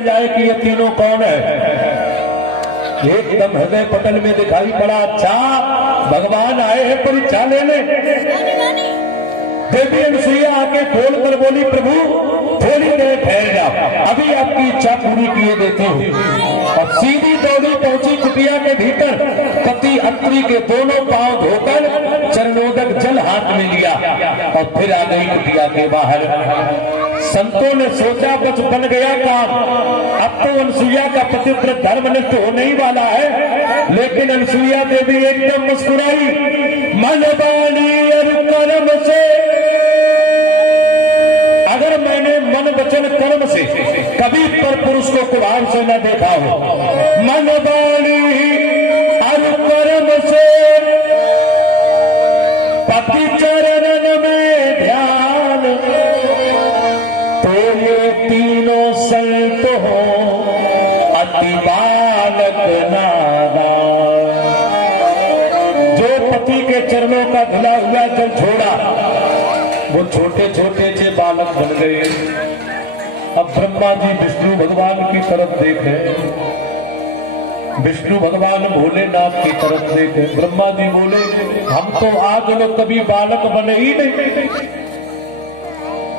जाए कि ये तीनों कौन है। एकदम हृदय पटल में दिखाई पड़ा, अच्छा भगवान आए हैं परीक्षा लेने। देवी अनुसुईया आके खोल कर बोली, प्रभु थोड़ी देर ठहर जाओ, अभी आपकी इच्छा पूरी किए देती हूँ। और सीधी दौड़ी पहुंची कुटिया के भीतर, पति अत्री के दोनों पांव धोकर चरणोदक जल हाथ में लिया और फिर आ गई कुटिया के बाहर। संतों ने सोचा बस बन गया काम, अब तो अनुसुईया का पतिव्रत धर्म नष्ट होने ही वाला है। लेकिन अनुसुईया देवी एकदम मुस्कुराई, मन वाणी और कर्म से, अगर मैंने मन वचन कर्म से कभी पर पुरुष को कुभार से न देखा हो, मन वाणी और कर्म से पति चरणन में ध्यान, तो ये तीनों संत हो अति बालक नादान। जो पति के चरणों का धुला हुआ जल छोड़ा, वो छोटे छोटे से बालक बन गए। अब ब्रह्मा जी विष्णु भगवान की तरफ देखे, विष्णु भगवान भोलेनाथ की तरफ देखे। ब्रह्मा जी बोले, हम तो आज लोग कभी बालक बने ही नहीं।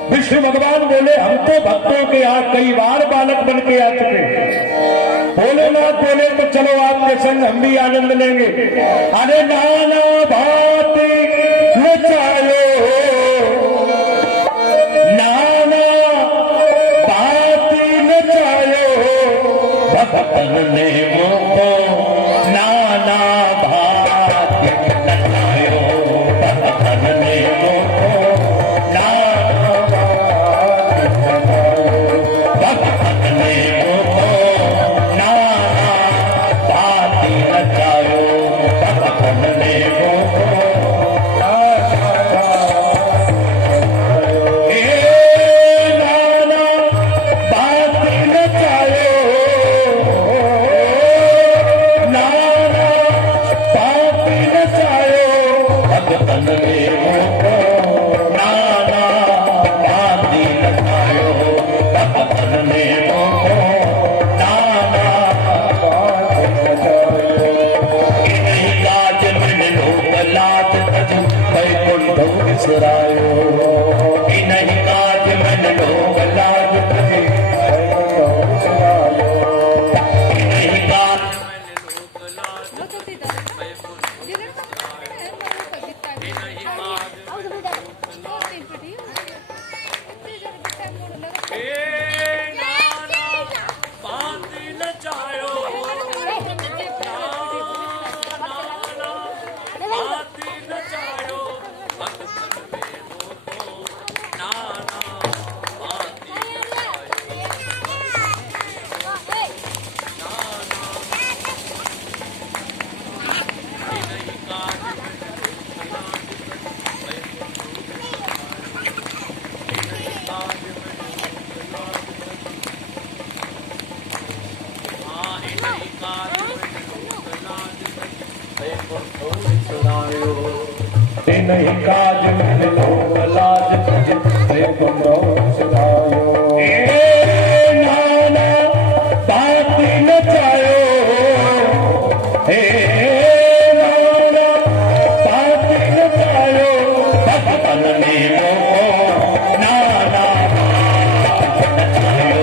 विष्णु भगवान बोले, हम तो भक्तों के यहाँ कई बार बालक बन के आ चुके। भोलेनाथ बोले, तो चलो आपके संग हम भी आनंद लेंगे। अरे नाना भांति नचायो, नाना भांति नचायो, भक्तन ने मुझको नाना भांति नचायो, भक्तन ने मुझको नाना भांति नचायो, भक्तन ने मुझको नाना भांति नचायो, भक्तन ने मुझको नहीं काज में लोग लाज नाना भांति नचायो, हे नाना भांति नचायो, भक्तन ने मोको नाना भांति नचायो,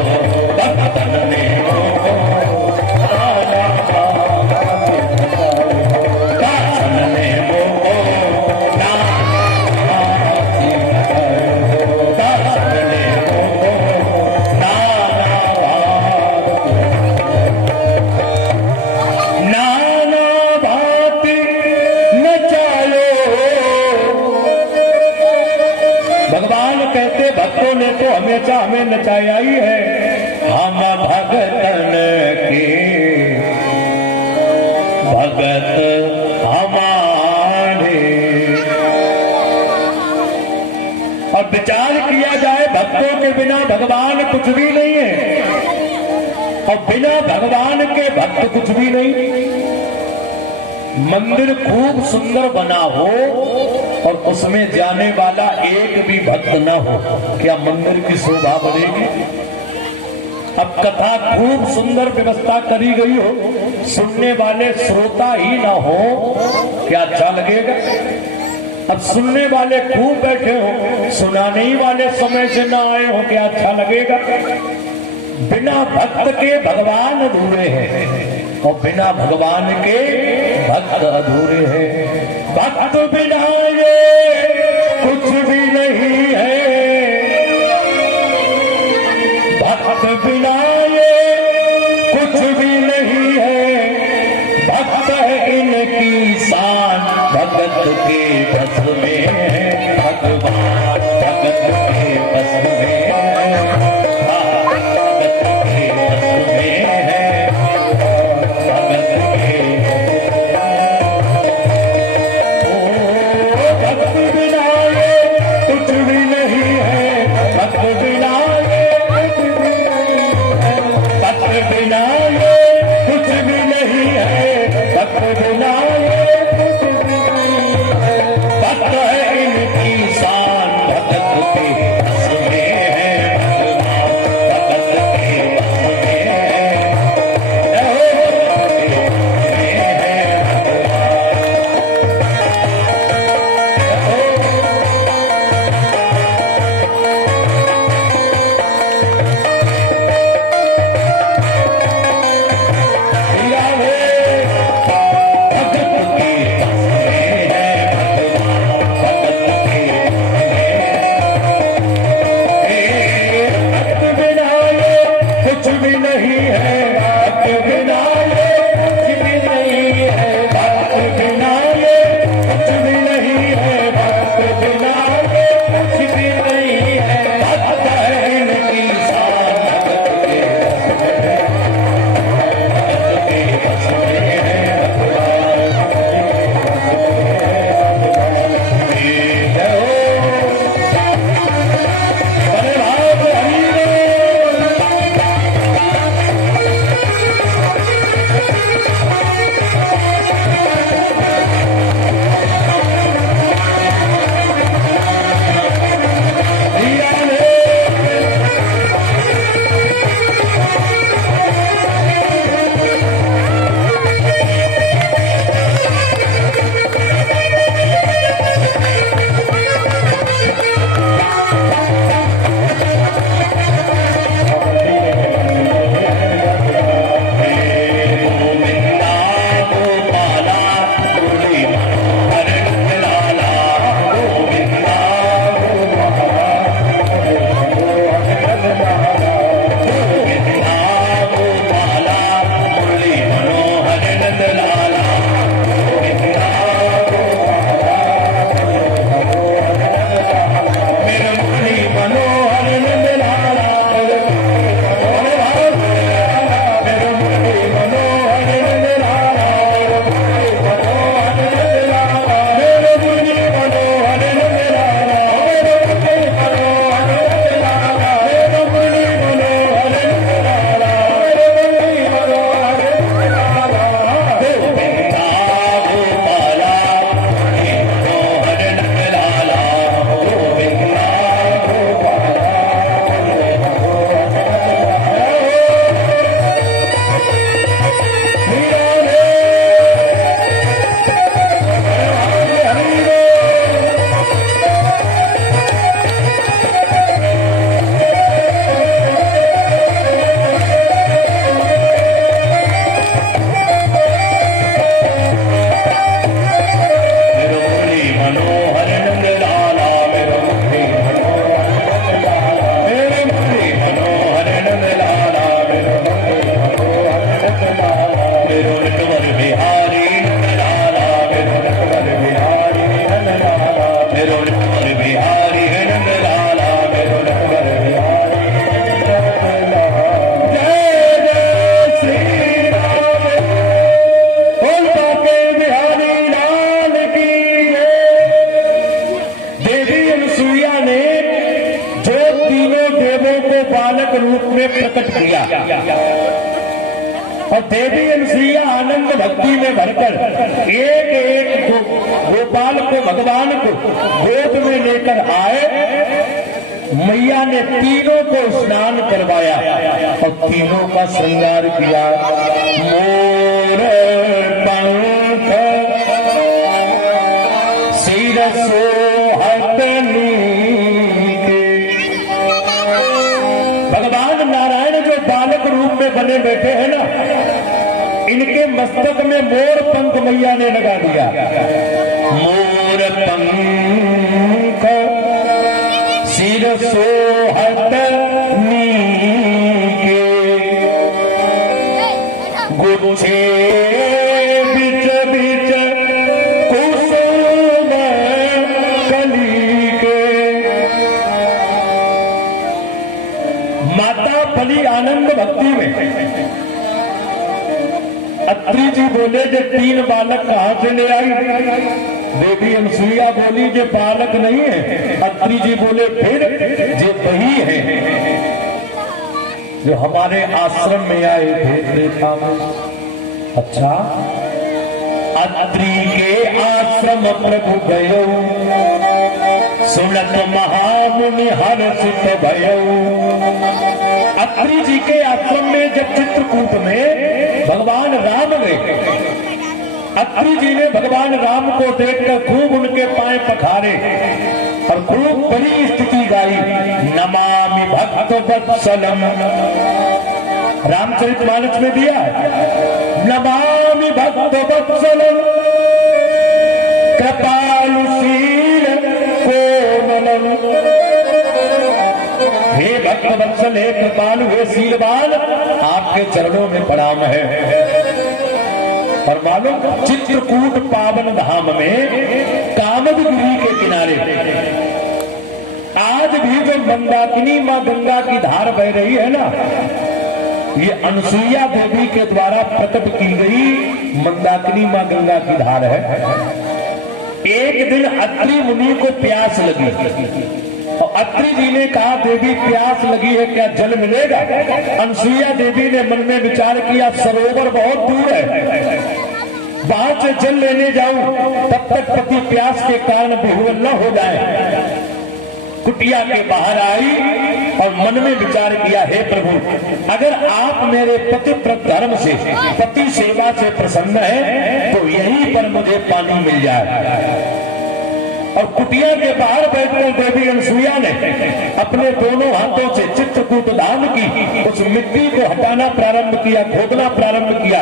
भक्तन ने मोको नाना भांति नचायो, दासन ने मोको भक्तों ने तो हमेशा हमें नचाया ही है। हम भगतन के भगत हमारे। अब विचार किया जाए, भक्तों के बिना भगवान कुछ भी नहीं है, और बिना भगवान के भक्त कुछ भी नहीं। मंदिर खूब सुंदर बना हो और उसमें जाने वाला एक भी भक्त न हो, क्या मंदिर की शोभा बढ़ेगी? अब कथा खूब सुंदर व्यवस्था करी गई हो, सुनने वाले श्रोता ही ना हो क्या अच्छा लगेगा। अब सुनने वाले खूब बैठे हो, सुनाने ही वाले समय से ना आए हो क्या अच्छा लगेगा। बिना भक्त के भगवान अधूरे हैं और बिना भगवान के भक्त अधूरे हैं। भक्त बिना ये कुछ भी नहीं है, भक्त बिना ये कुछ भी नहीं है। भक्त है इनकी शान, भगत के बस में है भगवान, भगत के बस में है, भगत के बस में है, भगत के। ओ भक्त बिना ये कुछ भी नहीं है, भक्त बिना ये कुछ भी नहीं है, भक्त बिना ये कुछ भी नहीं है, भक्त बिना ये कुछ भी नहीं है। भक्त है इनकी शान, भगत के बस में है भगवान, भगत के बस में है, भगत के बस में है बालक रूप में प्रकट किया और देवी अनुसुईया आनंद भक्ति में भरकर एक एक गोपाल को भगवान को गोद में लेकर आए मैया ने तीनों को स्नान करवाया और तीनों का श्रृंगार किया। मोर पंख सिर सोहत नीके। भगवान नारायण जो बालक रूप में बने बैठे हैं ना, इनके मस्तक में मोर पंख मैया ने लगा दिया। मोर पंख सिर सोहत नीके। गुच्छे बिच बिच कुसुम कली के। माता बड़ी आनंद भक्ति में। अत्री जी बोले जे तीन बालक कहां से ले आई? देवी अनसुईया बोली जे बालक नहीं है। अत्री जी बोले फिर जे वही है जो हमारे आश्रम में आए थे देखा में। अच्छा, अत्री के आश्रम प्रभु गयो, सुनत महामुनि हर्षित भयो। अत्री जी के आश्रम में जब चित्रकूट में भगवान राम गए, अत्री जी ने भगवान राम को देखकर खूब उनके पांव पखारे और खूब बड़ी स्तुति गाई। नमामि भक्त वत्सलम, रामचरितमानस में दिया है। नमामि भक्त वत्सलम कृपालुशील कोमलम। हे भक्त वत्सल, हे कृपालु, हे शीलवान, आपके चरणों में प्रणाम है। और मालूम चित्रकूट पावन धाम में कामदगिरी के किनारे आज भी जो मंदाकिनी मां गंगा की धार बह रही है ना, ये अनसुईया देवी के द्वारा प्रकट की गई मंदाकिनी मां गंगा की धार है। एक दिन अत्रि मुनि को प्यास लगी और अत्रि जी ने कहा, देवी प्यास लगी है, क्या जल मिलेगा? अनसुईया देवी ने मन में विचार किया, सरोवर बहुत दूर है, वहां से जल लेने जाऊं तब तक पति प्यास के कारण बेहुल न हो जाए। कुटिया के बाहर आई और मन में विचार किया, हे प्रभु, अगर आप मेरे पति धर्म से, पति सेवा से प्रसन्न है तो यहीं पर मुझे पानी मिल जाए। और कुटिया के बाहर बैठकर देवी अनसुईया ने अपने दोनों हाथों से चित्रकूट धाम की उस मिट्टी को हटाना प्रारंभ किया, खोदना प्रारंभ किया।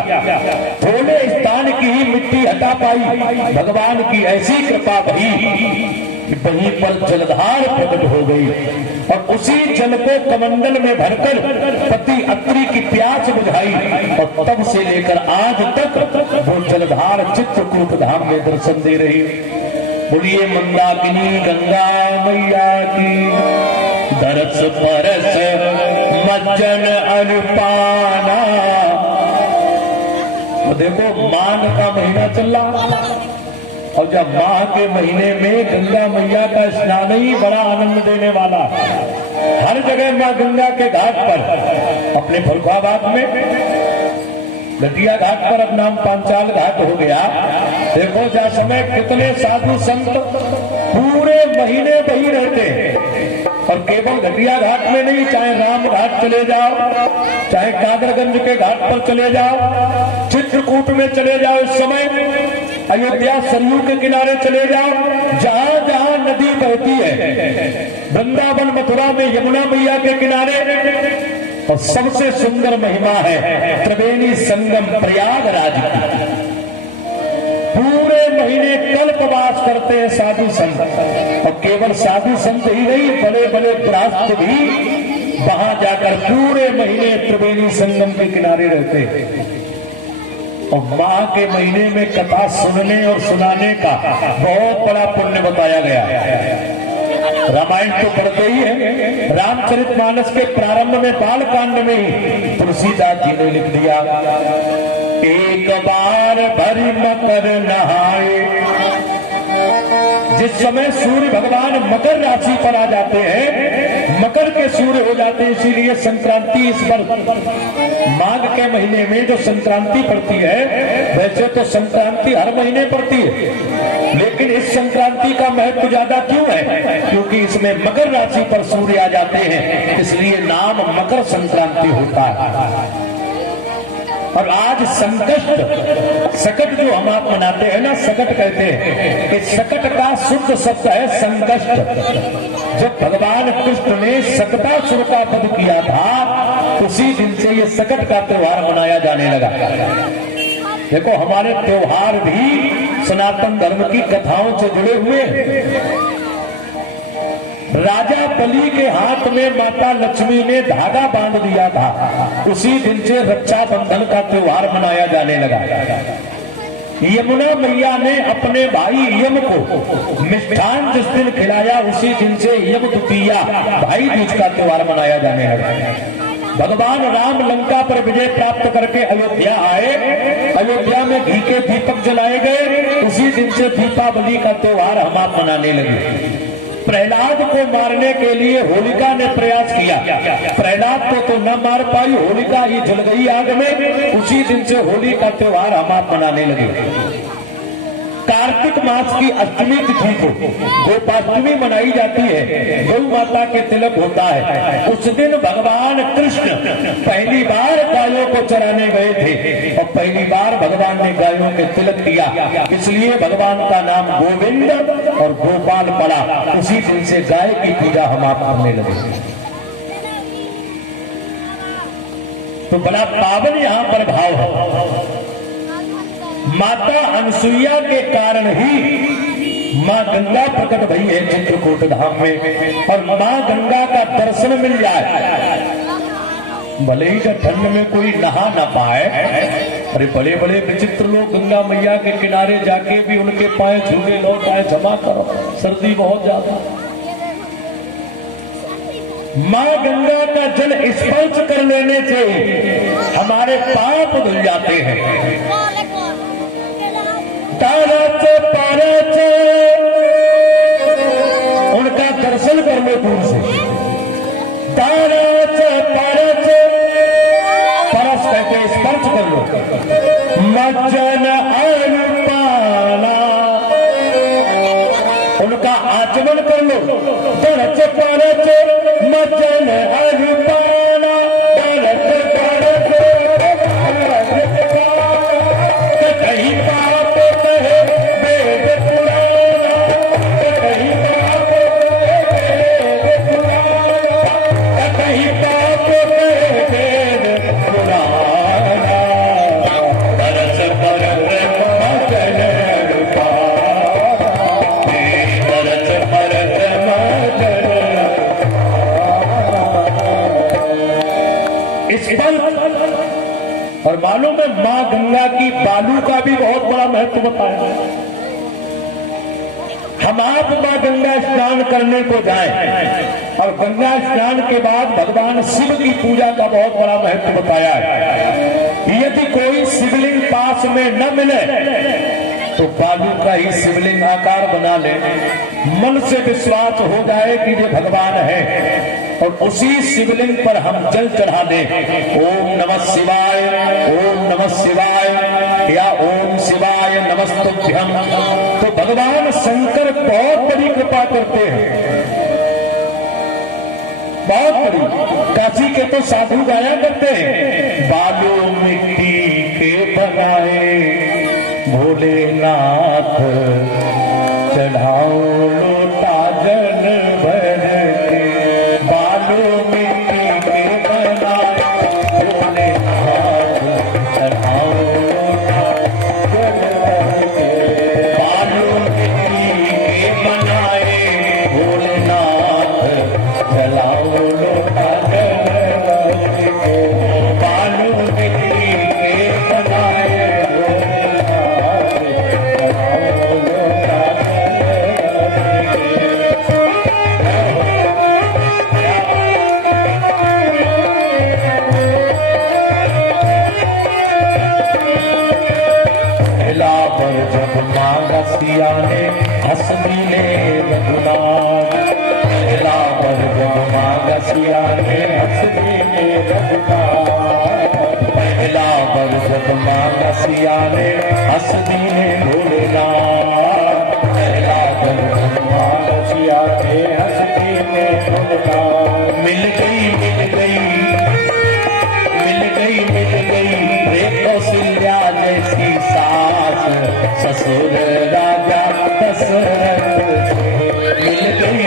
थोड़े स्थान की ही मिट्टी हटा पाई। भगवान की ऐसी कृपा भई कि वहीं पर जलधार प्रकट हो गई और उसी जल को कमंडल में भरकर पति अत्रि की प्यास बुझाई और तब से लेकर आज तक वो जलधार चित्रकूट धाम में दर्शन दे रही। बोलिए मंदाकिनी गंगा मैया की। दरस परस मज्जन अनुपाना। तो देखो, मान का महीना चल रहा और जब माह के महीने में गंगा मैया का स्नान ही बड़ा आनंद देने वाला। हर जगह मां गंगा के घाट पर, अपने फरुखाबाद में घटिया घाट पर अब नाम पांचाल घाट हो गया। देखो जा समय कितने साधु संत पूरे महीने वही रहते और केवल घटिया घाट में नहीं, चाहे राम घाट चले जाओ, चाहे कादरगंज के घाट पर चले जाओ, चित्रकूट में चले जाओ, इस समय अयोध्या सरयू के किनारे चले जाओ, जहां जहां नदी बहती है, वृंदावन मथुरा में यमुना मैया के किनारे, और सबसे सुंदर महिमा है त्रिवेणी संगम प्रयागराज की। पूरे महीने कल्पवास करते हैं साधु संत, और केवल साधु संत ही नहीं, बड़े बड़े गृहस्थ भी वहां जाकर पूरे महीने त्रिवेणी संगम के किनारे रहते हैं। और माह के महीने में कथा सुनने और सुनाने का बहुत बड़ा पुण्य बताया गया है। रामायण तो पढ़ते ही है, रामचरितमानस के प्रारंभ में बाल कांड में ही तुलसीदास जी ने लिख दिया, एक बार भरी मकर नहाए। जिस समय सूर्य भगवान मकर राशि पर आ जाते हैं मकर के सूर्य हो जाते हैं, इसीलिए संक्रांति इस बार माघ के महीने में जो संक्रांति पड़ती है, वैसे तो संक्रांति हर महीने पड़ती है, लेकिन इस संक्रांति का महत्व ज्यादा क्यों है? क्योंकि इसमें मकर राशि पर सूर्य आ जाते हैं, इसलिए नाम मकर संक्रांति होता है। और आज संकष्ट, सकट जो हम आप मनाते हैं ना, सकट कहते हैं, इस सकट का शुद्ध शब्द है संकष्ट। जब भगवान कृष्ण ने सकटासुर का वध किया था, उसी दिन से ये सकट का त्योहार मनाया जाने लगा। देखो हमारे त्योहार भी सनातन धर्म की कथाओं से जुड़े हुए हैं। राजा बलि के हाथ में माता लक्ष्मी ने धागा बांध दिया था, उसी दिन से रक्षाबंधन का त्योहार मनाया जाने लगा। यमुना मैया ने अपने भाई यम को मिष्ठान जिस दिन खिलाया, उसी दिन से यम द्वितीया भाई दूज का त्योहार मनाया जाने लगा। भगवान राम लंका पर विजय प्राप्त करके अयोध्या आए, अयोध्या में घी के दीपक जलाए गए, उसी दिन से दीपावली का त्योहार हम आप मनाने लगे। प्रहलाद को मारने के लिए होलिका ने प्रयास किया, प्रहलाद को तो न मार पाई, होलिका ही जल गई आग में, उसी दिन से होली का त्योहार हम आप मनाने लगे। कार्तिक मास की अष्टमी तिथि को गोपाष्टमी मनाई जाती है, गौ माता के तिलक होता है। उस दिन भगवान कृष्ण पहली बार गायों को चराने गए थे और पहली बार भगवान ने गायों के तिलक किया, इसलिए भगवान का नाम गोविंद और गोपाल पड़ा। उसी दिन से गाय की पूजा हम आप करने लगे। तो बड़ा पावन यहाँ पर भाव है। माता अनसुईया के कारण ही माँ गंगा प्रकट भई है चित्रकूट धाम में, और माँ गंगा का दर्शन मिल जाए, भले ही ठंड में कोई नहा ना पाए। अरे बड़े बड़े विचित्र लोग गंगा मैया के किनारे जाके भी उनके पाए झूले लो, पाए जमा करो, सर्दी बहुत ज्यादा। माँ गंगा का जल स्पर्श कर लेने से हमारे पाप धुल जाते हैं। तारच पारच उनका दर्शन कर लो दूर से। तारच पारच, परस कहते स्पर्श कर लो। मज्जन अनुपाला उनका आचमन कर लो। तारच पारच मज्जन अनुपाला, तारच पारच कहीं पाप कहे वेद पुराना, कहीं पाप कहे वेद पुराना, कहीं पाप कहे वेद पुराना। तरस पर मगन पाना, तरस पर मगन। इस पल और मालूम है माँ गंगा की बालू का भी बहुत बड़ा महत्व बताया। हम आप माँ गंगा स्नान करने को जाएं और गंगा स्नान के बाद भगवान शिव की पूजा का बहुत बड़ा महत्व बताया है। यदि कोई शिवलिंग पास में न मिले तो बालू का ही शिवलिंग आकार बना ले, मन से विश्वास हो जाए कि ये भगवान है, और उसी शिवलिंग पर हम जल चढ़ा दें। ओम नमः शिवाय, ओम नमः शिवाय या ओम शिवाय नमस्तुभ्यम, तो भगवान शंकर बहुत बड़ी कृपा करते हैं, बहुत बड़ी। काशी के तो साधु गाया करते हैं, बालू मिट्टी के बनाए भोलेनाथ, चढ़ाओ लोटा जल भर के। बालू मिट्टी के बनाए भोलेनाथ, चढ़ाओ लोटा जल भर के। बालू मिट्टी के बनाए भोलेनाथ, चलाओ लोटा जल भर के। बालू मिट्टी के बनाए जब माँ सिया ने हंस मिले रघुनाथ, जब माँ पर जब मांगा सिया ने हंस दीने भोलेनाथ। पहला पर जब मांगा सिया ने हंस दीने भोलेनाथ। मिल गई रे कौशल्या जैसी सास ससुर राजा दशरथ। मिल गई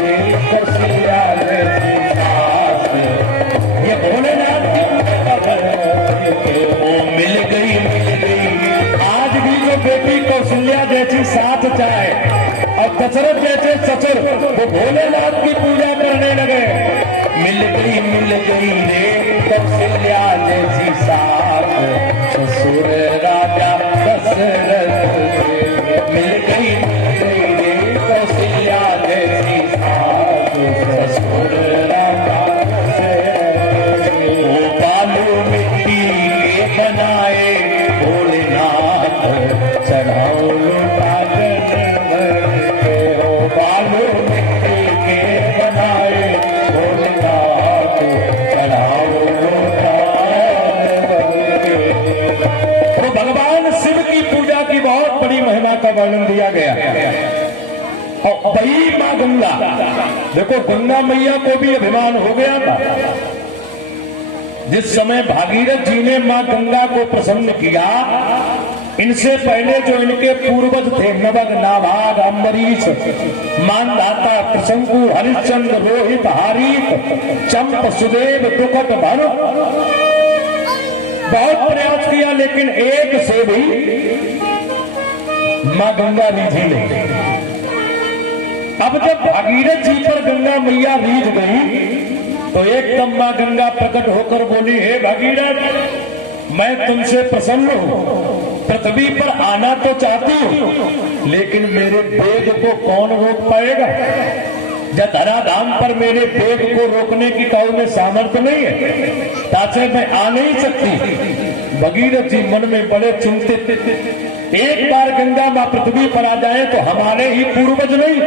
रे कौशल्या जैसी सास, ये भोलेनाथ मिल गई। आज भी जो बेटी कौशल्या जैसी साथ चाहे और दशरथ जैसे ससुर वो भोलेनाथ की पूजा करने लगे। मिल गई रे कौशल्या जैसी साथ ससुर राजा दशरथ। मिल गई रे कौशल्या जैसी साथ ससुर राजा दशरथ। वो बालू मिट्टी के बनाए भोलेनाथ चढ़ाओ लुटा के। वो बालू मिट्टी के बनाए भोलेनाथ चढ़ाओ लुटा के। तो भगवान शिव की पूजा की बहुत बड़ी महिमा का वर्णन दिया गया। और वही माँ गंगा, देखो गंगा मैया को भी अभिमान हो गया था। जिस समय भागीरथ जी ने मां गंगा को प्रसन्न किया, इनसे पहले जो इनके पूर्वज थे नवग, नाभाग, अम्बरीश, मानधाता, त्रिशंकु, हरिश्चंद्र, रोहित, हारीत, चंप, सुदेव, दुकट, भानु, बहुत प्रयास किया लेकिन एक से भी मां गंगा रिझी नहीं। अब जब भागीरथ जी पर गंगा मैया रीझ गई तो एकदम मां गंगा प्रकट होकर बोली, हे भागीरथ मैं तुमसे प्रसन्न हूं, पृथ्वी पर आना तो चाहती हूं लेकिन मेरे वेग को कौन रोक पाएगा। जब धराधाम पर मेरे वेग को रोकने की काऊ में सामर्थ्य नहीं है, तासे मैं आ नहीं सकती। भगीरथ जी मन में बड़े चिंतित, एक बार गंगा मां पृथ्वी पर आ जाए तो हमारे ही पूर्वज नहीं,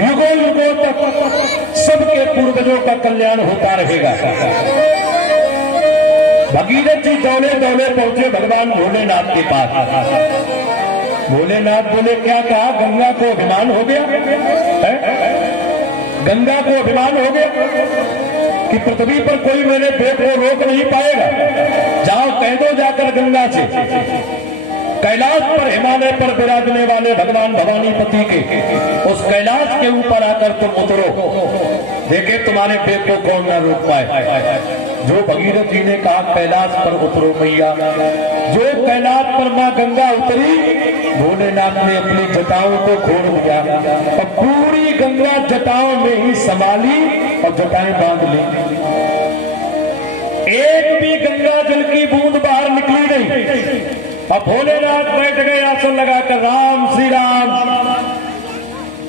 युगों युगों तक सबके पूर्वजों का कल्याण होता रहेगा। भगीरथ जी दौड़े दौड़े पहुंचे भगवान भोलेनाथ के पास। भोलेनाथ बोले, क्या कहा? गंगा को अभिमान हो गया है? गंगा को अभिमान हो गया कि पृथ्वी पर कोई मेरे वेग को रोक नहीं पाएगा। जाओ कह दो जाकर गंगा से, कैलाश पर, हिमालय पर विराजने वाले भगवान भवानीपति के उस कैलाश के ऊपर आकर तुम उतरो, देखे तुम्हारे वेग को कौन ना रोक पाए। जो भगीरथ जी ने कहा कैलाश पर उतरो मैया, जो कैलाश पर मां गंगा उतरी, भोलेनाथ ने अपनी जटाओं को खोल दिया और पूरी गंगा जटाओं में ही संभाली और जटाएं बांध ली। एक भी गंगा जल की बूंद बाहर निकली नहीं। अब भोलेनाथ बैठ गए आसन लगाकर, राम श्री राम